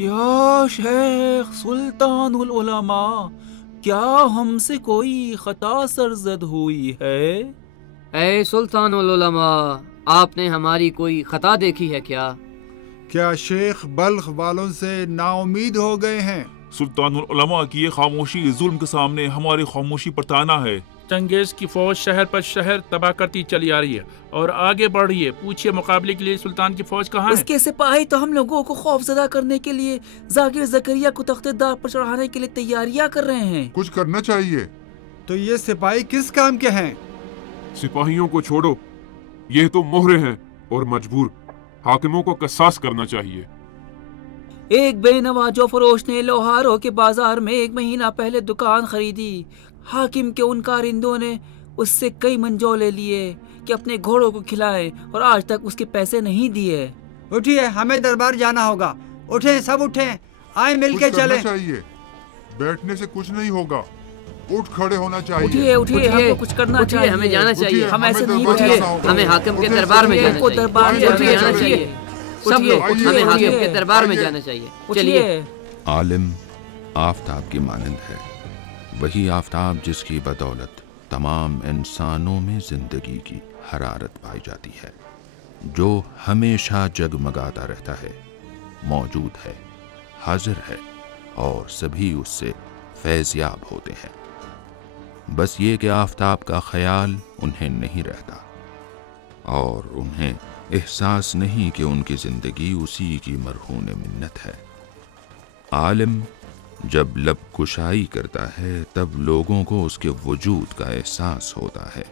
یا شیخ سلطان العلماء، کیا ہم سے کوئی خطا سرزد ہوئی ہے؟ اے سلطان العلماء، آپ نے ہماری کوئی خطا دیکھی ہے کیا؟ کیا شیخ بلخ والوں سے نا امید ہو گئے ہیں؟ سلطان العلماء کی یہ خاموشی ظلم کے سامنے ہماری خاموشی پر تانا ہے۔ چنگیز کی فوج شہر پر شہر تباہ کرتی چلی آ رہی ہے اور آگے بڑھ رہی ہے۔ پوچھئے مقابلے کے لیے سلطان کی فوج کہاں ہے؟ اس کے سپاہی تو ہم لوگوں کو خوف زدہ کرنے کے لیے ذاکر زکریہ کو تخت دار پر چڑھانے کے لیے تیاریاں کر رہے ہیں۔ کچھ کرنا چاہیے۔ تو یہ سپاہی کس کام کے ہیں؟ سپاہیوں کو چھوڑو، یہ تو مہرے ہیں اور مجبور، حاکموں کو قصاص کرنا چاہیے۔ ایک بے نوا جو فروش نے لوہاروں کے بازار میں 1 مہینہ پہلے دکان خریدی، حاکم کے ان کارندوں نے اس سے کئی منجو لے لیے کہ اپنے گھوڑوں کو کھلائے اور آج تک اس کے پیسے نہیں دیے۔ اٹھیے، ہمیں دربار جانا ہوگا۔ اٹھیں، سب اٹھیں، آئیں مل کے چلیں۔ چاہیے، بیٹھنے سے کچھ نہیں ہوگا، اٹھ کھڑے ہونا چاہیے۔ اٹھیے اٹھیے، ہم کو کچھ کرنا چاہیے، ہمیں جانا چاہیے، ہم ایسے نہیں اٹھیے، بیٹھے، ہمیں حاکم کے دربار میں جانا چاہیے، دربار میں جانا چاہیے، سب لوگ ہمیں حاکم کے دربار میں جانا چاہیے۔ چلیے۔ عالم آفتاب کی مانند ہے، وہی آفتاب جس کی بدولت تمام انسانوں میں زندگی کی حرارت پائی جاتی ہے، جو ہمیشہ جگمگاتا رہتا ہے، موجود ہے، حاضر ہے اور سبھی اس سے فیض یاب ہوتے ہیں۔ بس یہ کہ آفتاب کا خیال انہیں نہیں رہتا اور انہیں احساس نہیں کہ ان کی زندگی اسی کی مرہون منت ہے۔ عالم جب لب کشائی کرتا ہے تب لوگوں کو اس کے وجود کا احساس ہوتا ہے۔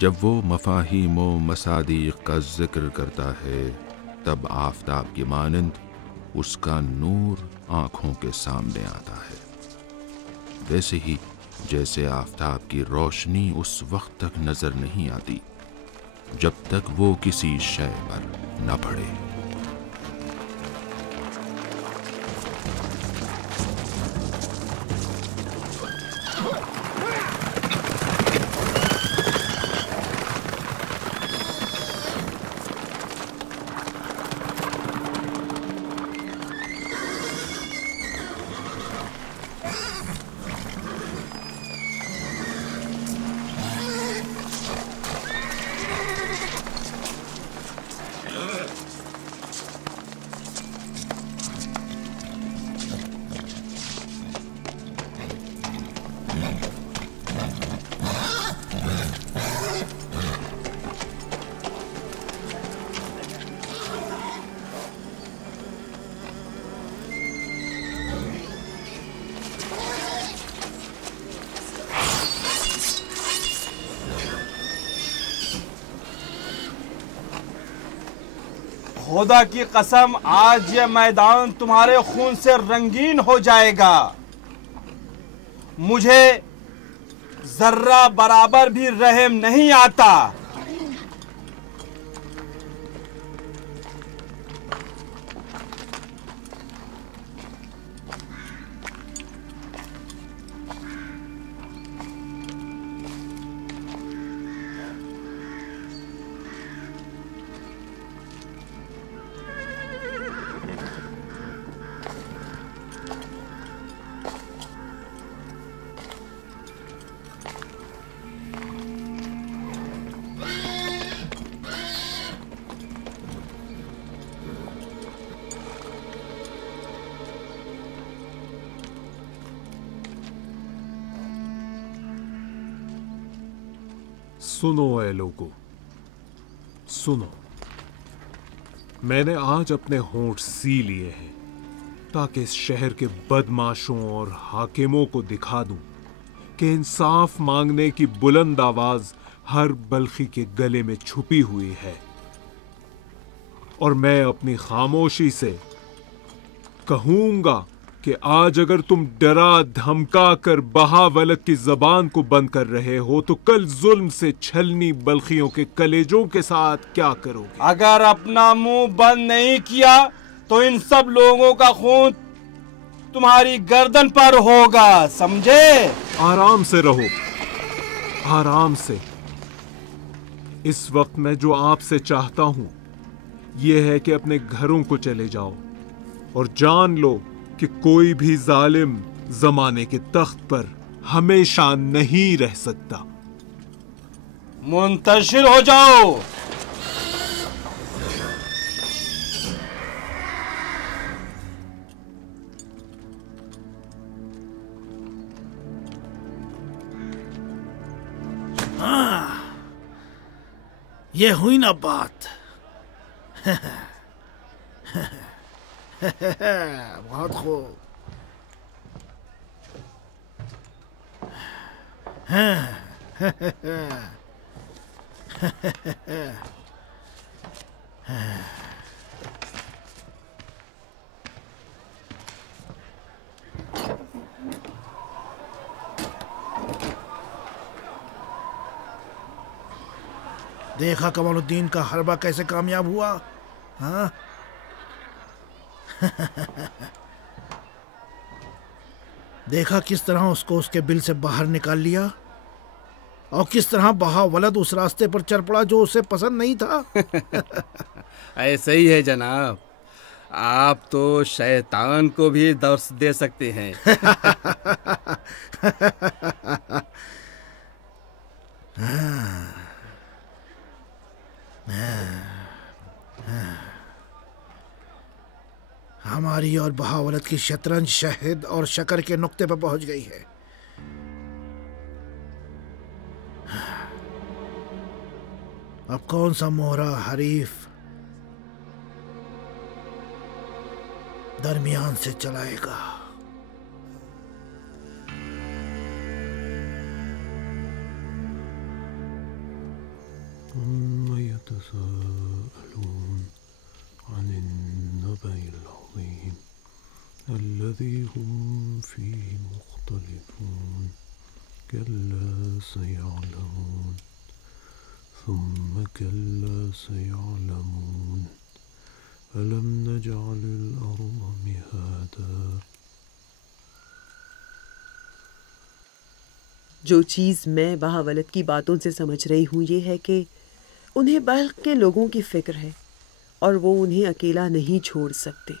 جب وہ مفاہیم و مصادیق کا ذکر کرتا ہے تب آفتاب کی مانند اس کا نور آنکھوں کے سامنے آتا ہے، ویسے ہی جیسے آفتاب کی روشنی اس وقت تک نظر نہیں آتی جب تک وہ کسی شے پر نہ پڑے۔ خدا کی قسم آج یہ میدان تمہارے خون سے رنگین ہو جائے گا۔ مجھے ذرہ برابر بھی رحم نہیں آتا۔ سنو اے لوگو، سنو، میں نے آج اپنے ہونٹ سی لیے ہیں تاکہ اس شہر کے بدماشوں اور حاکموں کو دکھا دوں کہ انصاف مانگنے کی بلند آواز ہر بلخی کے گلے میں چھپی ہوئی ہے، اور میں اپنی خاموشی سے کہوں گا کہ آج اگر تم ڈرا دھمکا کر بہاولت کی زبان کو بند کر رہے ہو تو کل ظلم سے چھلنی بلخیوں کے کلیجوں کے ساتھ کیا کرو گے؟ اگر اپنا منہ بند نہیں کیا تو ان سب لوگوں کا خون تمہاری گردن پر ہوگا، سمجھے؟ آرام سے رہو، آرام سے۔ اس وقت میں جو آپ سے چاہتا ہوں یہ ہے کہ اپنے گھروں کو چلے جاؤ اور جان لو کہ کوئی بھی ظالم زمانے کے تخت پر ہمیشہ نہیں رہ سکتا۔ منتشر ہو جاؤ۔ یہ ہوئی نا بات۔ بہت خوب۔ دیکھا کمال الدین کا حربہ کیسے کامیاب ہوا؟ ہاں دیکھا کس طرح اس کو اس کے بل سے باہر نکال لیا، اور کس طرح بہا ولد اس راستے پر چل پڑا جو اسے پسند نہیں تھا۔ ایسے ہی ہے جناب، آپ تو شیطان کو بھی درس دے سکتے ہیں۔ ہماری اور بہاولت کی شطرنج شہد اور شکر کے نقطے پر پہنچ گئی ہے۔ اب کون سا مہرہ حریف درمیان سے چلائے گا؟ يتساءلون عن النبأ العظيم الذي هم فيه مختلفون كلا سيعلمون ثم كلا سيعلمون ألم نجعل الأرض مهادا۔ جو چیز میں بہاولت کی باتوں سے سمجھ رہی ہوں یہ ہے کہ انہیں بلخ کے لوگوں کی فکر ہے اور وہ انہیں اکیلا نہیں چھوڑ سکتے۔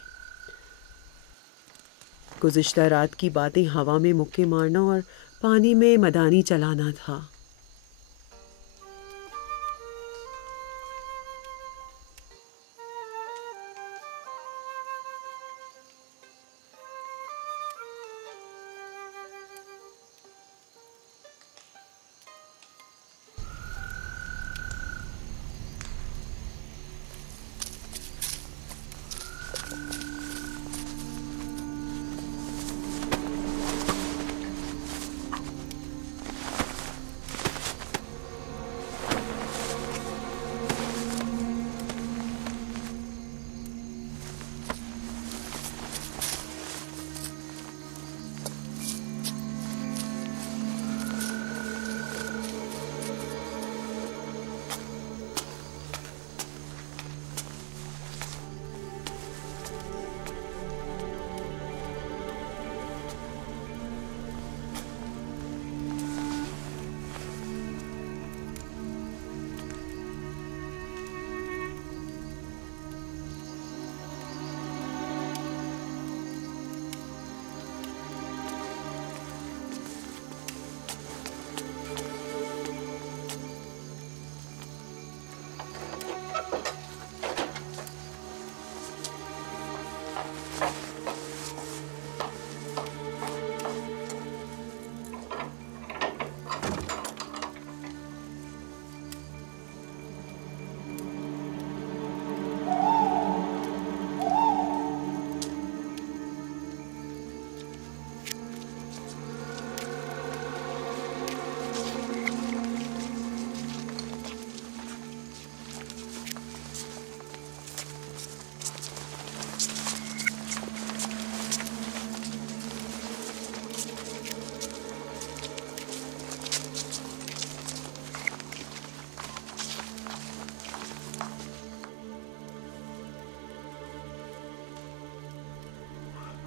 گزشتہ رات کی باتیں ہوا میں مکے مارنا اور پانی میں مدانی چلانا تھا۔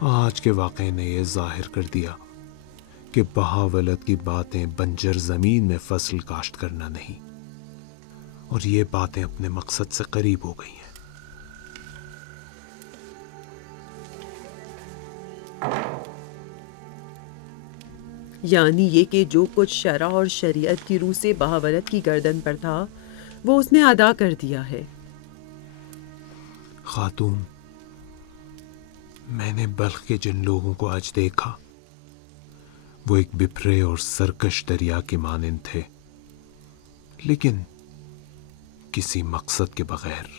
آج کے واقعے نے یہ ظاہر کر دیا کہ بہاولت کی باتیں بنجر زمین میں فصل کاشت کرنا نہیں، اور یہ باتیں اپنے مقصد سے قریب ہو گئی ہیں۔ یعنی یہ کہ جو کچھ شرع اور شریعت کی روح سے بہاولت کی گردن پر تھا وہ اس نے ادا کر دیا ہے۔ خاتون، میں نے بلخ کے جن لوگوں کو آج دیکھا وہ ایک بپھرے اور سرکش دریا کے مانند تھے، لیکن کسی مقصد کے بغیر۔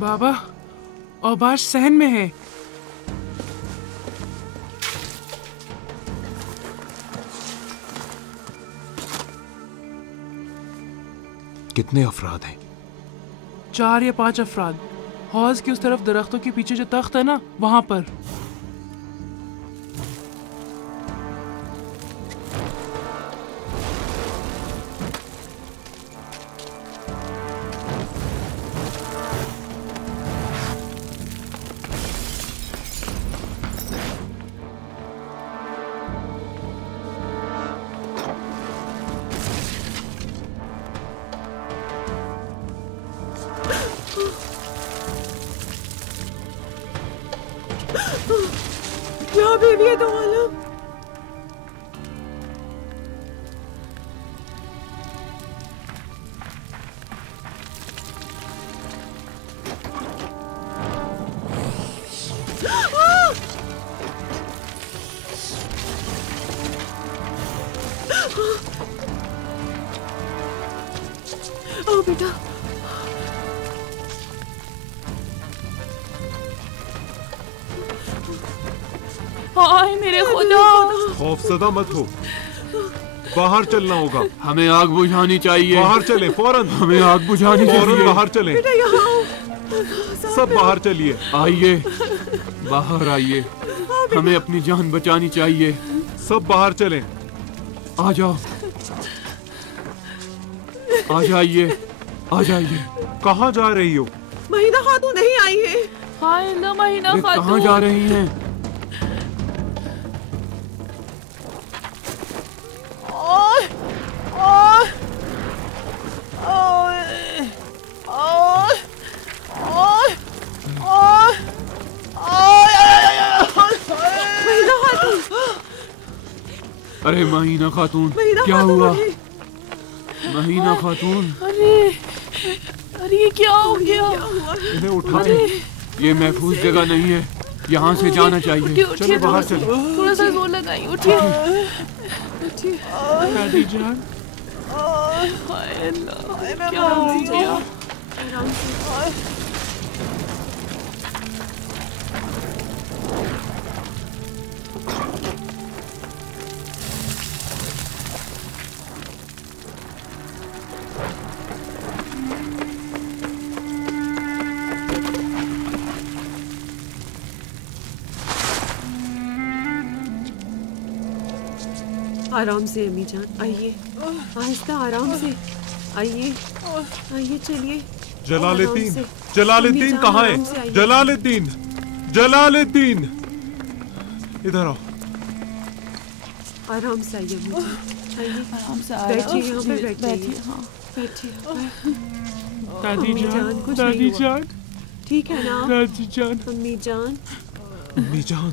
بابا اوباش صحن میں ہے۔ کتنے افراد ہیں؟ 4 یا 5 افراد۔ حوض کی اس طرف درختوں کے پیچھے جو تخت ہے نا، وہاں پر۔ کیا بیوی ہے دو عالم؟ او بیٹا، آئے میرے خدا۔ خوف زدہ مت ہو، باہر چلنا ہوگا۔ ہمیں آگ بجھانی چاہیے۔ باہر چلیں فوراً، ہمیں آگ بجھانی چاہیے۔ فوراً باہر چلیں، سب باہر چلیے۔ آئیے باہر آئیے، ہمیں اپنی جان بچانی چاہیے۔ سب باہر چلیں۔ آ جاؤ، آ جائیے، آ جائیے۔ کہاں جا رہی ہو؟ مہینہ خاتون نہیں آئی ہے۔ ہائے اللہ، مہینہ خاتون کہاں جا رہی ہیں؟ ارے مہینہ خاتون، کیا ہوا؟ مہینہ خاتون، ارے یہ کیا ہو گیا؟ انہیں اٹھائیں، یہ محفوظ جگہ نہیں ہے، یہاں سے جانا چاہیے۔ چلو باہر چلیں، تھوڑا سا زور لگائیں، اٹھیے۔ دادی جان، ہائے اللہ، کیا ہو گیا؟ آرام سے امی جان، آئیے، آہستہ، آرام سے آئیے، آئیے، چلیے۔ جلال الدین، جلال الدین کہاں ہے؟ جلال الدین، جلال الدین، ادھر آؤ۔ آرام سے آئیے امی جان، آئیے، آرام سے بیٹھیے، یہاں پہ بیٹھیے، بیٹھیے۔ دادی جان، کچھ دادی نہیں ہوا، جان، ٹھیک ہے نا؟ دادی جان، امی جان، امی جان،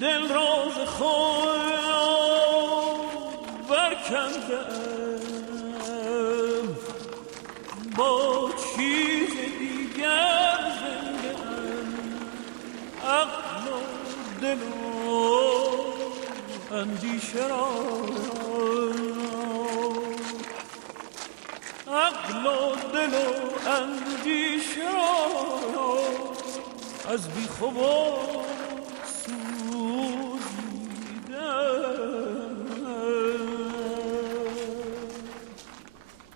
دل راز خود برکندم با چیز دیگر زندم عقل و دل و اندیشه را عقل و دل و اندیشه را از بیخواب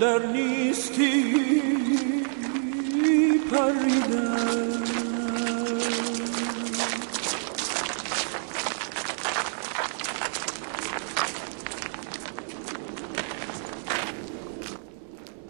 در نیستی پریدم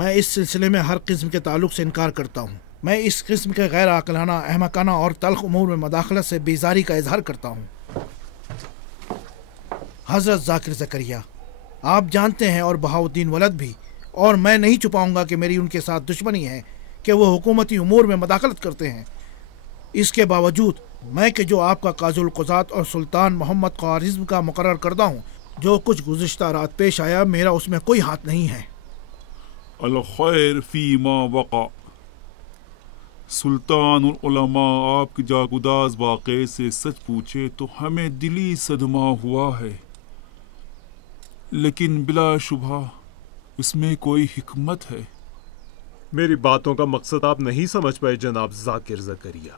میں اس سلسلے میں ہر قسم کے تعلق سے انکار کرتا ہوں. میں اس قسم کے غیر عاقلانہ، احمقانہ اور تلخ امور میں مداخلت سے بیزاری کا اظہار کرتا ہوں. حضرت ذاکر زکریا، آپ جانتے ہیں اور بہاؤالدین ولد بھی، اور میں نہیں چھپاؤں گا کہ میری ان کے ساتھ دشمنی ہے کہ وہ حکومتی امور میں مداخلت کرتے ہیں. اس کے باوجود میں کہ جو آپ کا قاضی القضات اور سلطان محمد خوارزم کا مقرر کردہ ہوں، جو کچھ گزشتہ رات پیش آیا میرا اس میں کوئی ہاتھ نہیں ہے. الخیر فیما وقع. سلطان العلماء آپ کے جاگوداز واقعے سے سچ پوچھے تو ہمیں دلی صدمہ ہوا ہے، لیکن بلا شبہ اس میں کوئی حکمت ہے. میری باتوں کا مقصد آپ نہیں سمجھ پائے جناب ذاکر زکریا.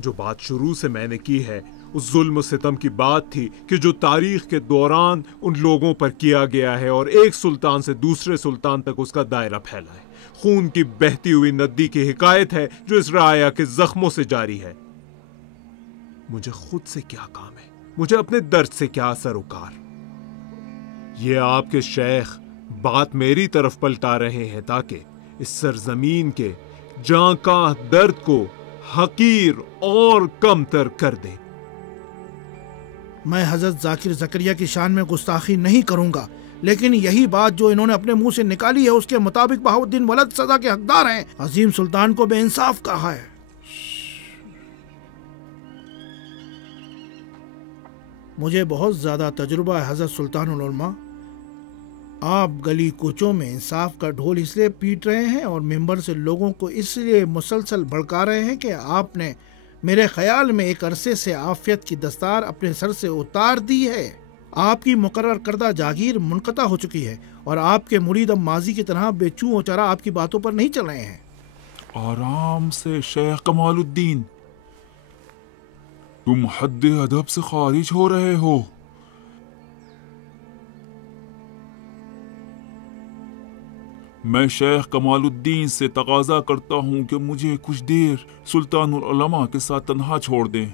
جو بات شروع سے میں نے کی ہے اس ظلم و ستم کی بات تھی کہ جو تاریخ کے دوران ان لوگوں پر کیا گیا ہے، اور ایک سلطان سے دوسرے سلطان تک اس کا دائرہ پھیلا ہے. خون کی بہتی ہوئی ندی کی حکایت ہے جو اس رعایا کے زخموں سے جاری ہے. مجھے خود سے کیا کام ہے؟ مجھے اپنے درد سے کیا سروکار؟ یہ آپ کے شیخ بات میری طرف پلٹا رہے ہیں تاکہ اس سرزمین کے جاں کا درد کو حقیر اور کم تر کر دیں. میں حضرت ذاکر زکریا کی شان میں گستاخی نہیں کروں گا، لیکن یہی بات جو انہوں نے اپنے منہ سے نکالی ہے اس کے مطابق بہاؤالدین ولد سزا کے حقدار ہیں. عظیم سلطان کو بے انصاف کہا ہے. مجھے بہت زیادہ تجربہ ہے حضرت سلطان العلماء. آپ گلی کوچوں میں انصاف کا ڈھول اس لیے پیٹ رہے ہیں اور ممبر سے لوگوں کو اس لیے مسلسل بھڑکا رہے ہیں کہ آپ نے میرے خیال میں ایک عرصے سے عافیت کی دستار اپنے سر سے اتار دی ہے. آپ کی مقرر کردہ جاگیر منقطع ہو چکی ہے اور آپ کے مرید اب ماضی کی طرح بے چوں و چرا آپ کی باتوں پر نہیں چل رہے ہیں. آرام سے شیخ کمال الدین، تم حد ادب سے خارج ہو رہے ہو. میں شیخ کمال الدین سے تقاضا کرتا ہوں کہ مجھے کچھ دیر سلطان العلماء کے ساتھ تنہا چھوڑ دیں.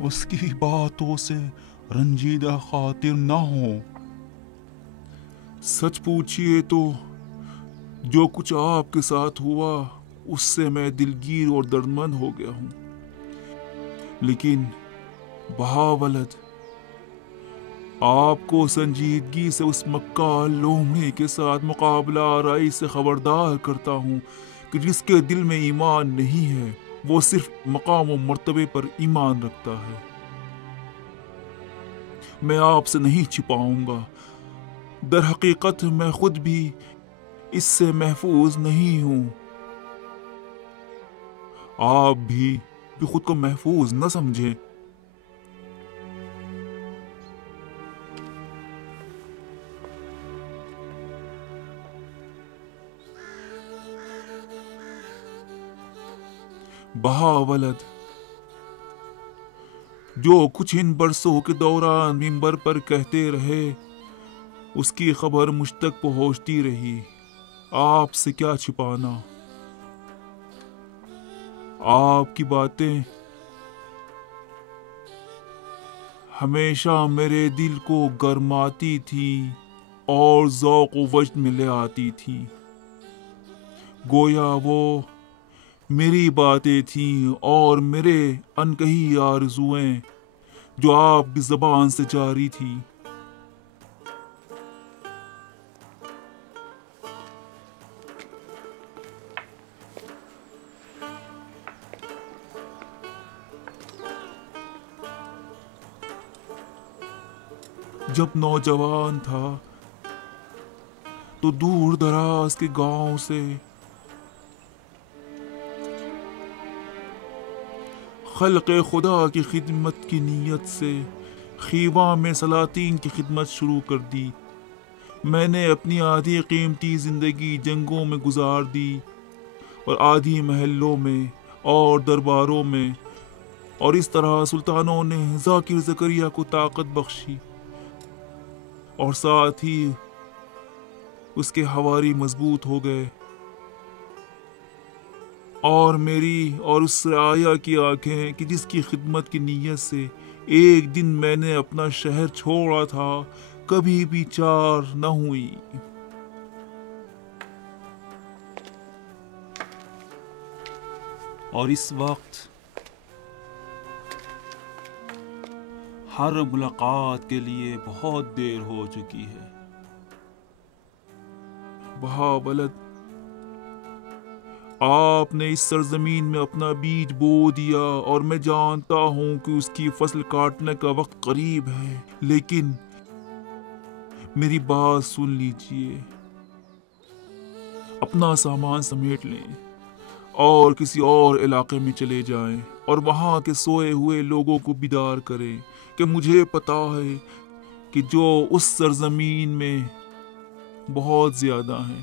اس کی باتوں سے رنجیدہ خاطر نہ ہو. سچ پوچھئے تو جو کچھ آپ کے ساتھ ہوا اس سے میں دلگیر اور دردمند ہو گیا ہوں، لیکن بہاولد آپ کو سنجیدگی سے اس مکہ لومڑے کے ساتھ مقابلہ آرائی سے خبردار کرتا ہوں کہ جس کے دل میں ایمان نہیں ہے وہ صرف مقام و مرتبے پر ایمان رکھتا ہے. میں آپ سے نہیں چھپاؤں گا، در حقیقت میں خود بھی اس سے محفوظ نہیں ہوں. آپ بھی خود کو محفوظ نہ سمجھیں. بہاولد، جو کچھ ان برسوں کے دوران ممبر پر کہتے رہے اس کی خبر مجھ تک پہنچتی رہی. آپ سے کیا چھپانا. آپ کی باتیں ہمیشہ میرے دل کو گرماتی تھی اور ذوق و وجد میں لے آتی تھی. گویا وہ میری باتیں تھیں اور میرے انکہی آرزوئیں جو آپ کی زبان سے جاری تھی. جب نوجوان تھا تو دور دراز کے گاؤں سے خلق خدا کی خدمت کی نیت سے خیبہ میں سلاطین کی خدمت شروع کر دی. میں نے اپنی آدھی قیمتی زندگی جنگوں میں گزار دی اور آدھی محلوں میں اور درباروں میں، اور اس طرح سلطانوں نے ذاکر زکریا کو طاقت بخشی اور ساتھ ہی اس کے حواری مضبوط ہو گئے اور میری اور اس رعایا کی آنکھیں کہ جس کی خدمت کی نیت سے ایک دن میں نے اپنا شہر چھوڑا تھا کبھی بھی چار نہ ہوئی۔ اور اس وقت ہر ملاقات کے لیے بہت دیر ہو چکی ہے۔ بہاولد، آپ نے اس سرزمین میں اپنا بیج بو دیا اور میں جانتا ہوں کہ اس کی فصل کاٹنے کا وقت قریب ہے، لیکن میری بات سن لیجئے، اپنا سامان سمیٹ لیں اور کسی اور علاقے میں چلے جائیں اور وہاں کے سوئے ہوئے لوگوں کو بیدار کریں کہ مجھے پتا ہے کہ جو اس سرزمین میں بہت زیادہ ہیں۔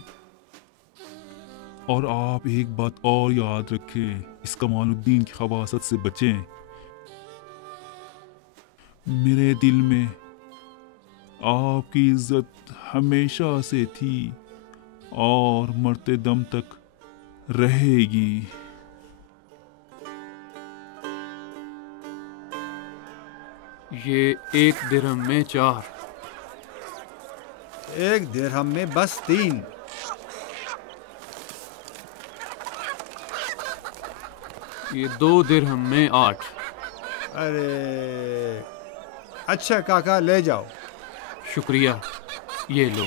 اور آپ ایک بات اور یاد رکھیں، اس کمال الدین کی خباثت سے بچیں۔ میرے دل میں آپ کی عزت ہمیشہ سے تھی اور مرتے دم تک رہے گی۔ یہ 1 درہم میں 4۔ 1 درہم میں بس 3۔ یہ 2 درہم میں 8۔ ارے اچھا کاکا، لے جاؤ۔ شکریہ، یہ لو۔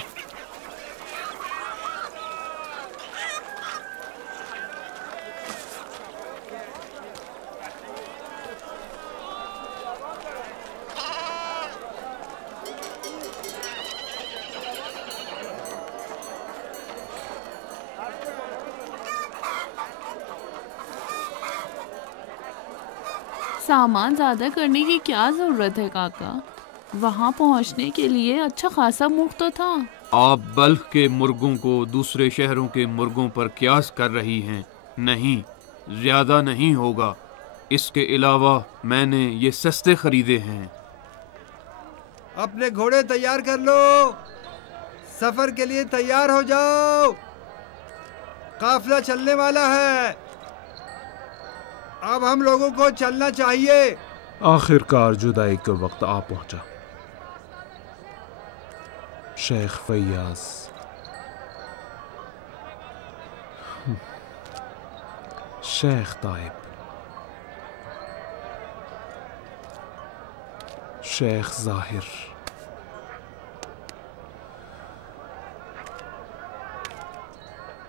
سامان زیادہ کرنے کی کیا ضرورت ہے کاکا؟ وہاں پہنچنے کے لیے اچھا خاصا ملک تو تھا۔ آپ بلخ کے مرغوں کو دوسرے شہروں کے مرغوں پر قیاس کر رہی ہیں۔ نہیں، زیادہ نہیں ہوگا۔ اس کے علاوہ میں نے یہ سستے خریدے ہیں۔ اپنے گھوڑے تیار کر لو، سفر کے لیے تیار ہو جاؤ، قافلہ چلنے والا ہے۔ اب ہم لوگوں کو چلنا چاہیے۔ آخر کار جدائی کا وقت آ پہنچا۔ شیخ فیاض، شیخ طائب، شیخ ظاہر،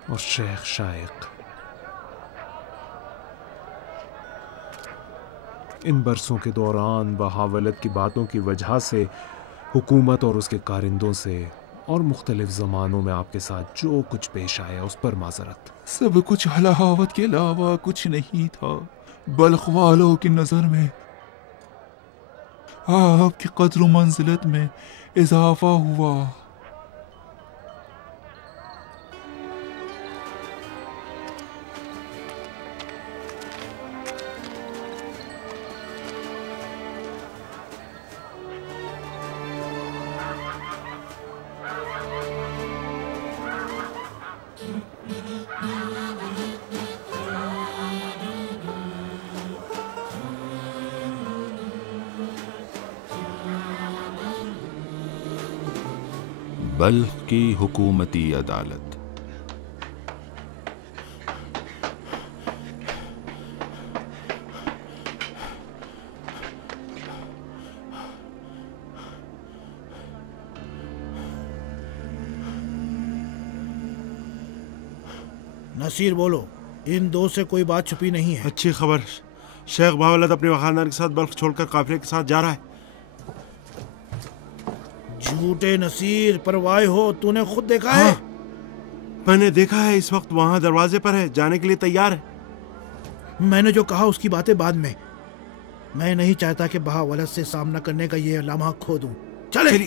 اور شیخ شائق، ان برسوں کے دوران بہاولت کی باتوں کی وجہ سے حکومت اور اس کے کارندوں سے اور مختلف زمانوں میں آپ کے ساتھ جو کچھ پیش آیا اس پر معذرت۔ سب کچھ حلاوت کے علاوہ کچھ نہیں تھا۔ بلخ والوں کی نظر میں آپ کی قدر و منزلت میں اضافہ ہوا۔ بلخ کی حکومتی عدالت۔ نصیر بولو، ان دو سے کوئی بات چھپی نہیں ہے؟ اچھی خبر، شیخ بہاولت اپنے خاندان کے ساتھ بلخ چھوڑ کر قافلے کے ساتھ جا رہا ہے۔ جھوٹے نصیر، پرواہ ہو، تو نے خود دیکھا ہے؟ میں نے دیکھا ہے، اس وقت وہاں دروازے پر ہے، جانے کے لیے تیار ہے۔ میں نے جو کہا اس کی باتیں بعد میں۔ میں نہیں چاہتا کہ بہاولت سے سامنا کرنے کا یہ لمحہ کھو دوں۔ چلے۔